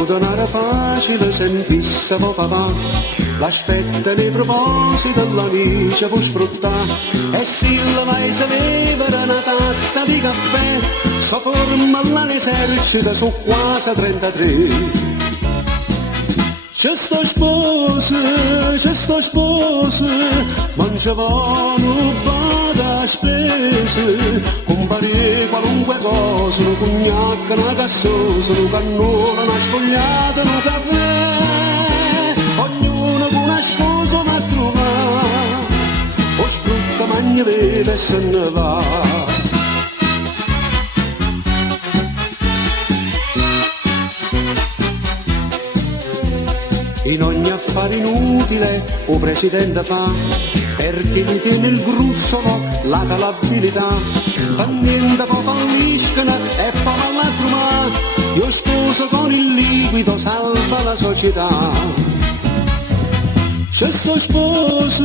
lo denaro facile sentisse papà, l'aspetta nei propositi dell'amica può sfruttare, e se la vai a bere una tazza di caffè, so forma all'esercito su quasi 33. C'è sto sposo, mangiavano bada spese, compare qualunque cosa, un cognac, una cassosa, un cannone, una sfogliata, un caffè, ognuno con una scusa va a trovare, o sfrutta, mangia, beve e se ne va. In ogni affare inutile o presidente fa, perché gli tiene il gruzzolo, la calabilità, per niente poi falliscono e poi l'altro ma, io sposo con il liquido, salva la società. C'è sto sposo,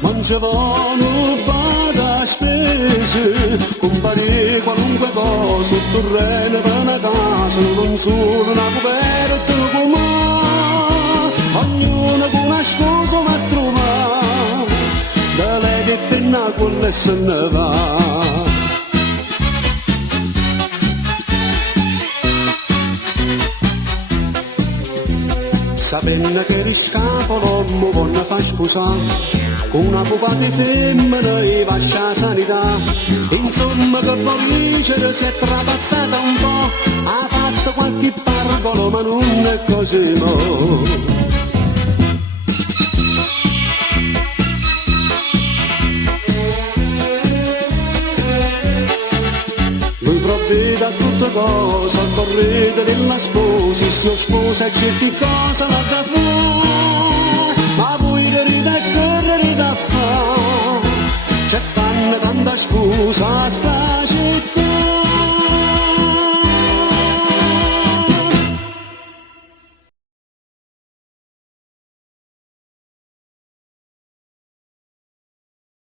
mangiavano bada spese, compare qualunque cosa, un terreno per una casa, un consolo, una coperta, un comà, ognuno con una scusa va a trovare, da lei che penna quella e se ne va. Sapendo che riscapolo mo vonna fa sposare, con una pupa di femmina e vascia sanità, insomma che Boricere si è trapazzata un po', ha fatto qualche pargolo ma non è così mo. Lui provvede a tutte cose, al correde della sposa, il suo sposa e certi cose la da fare, ma voi che ride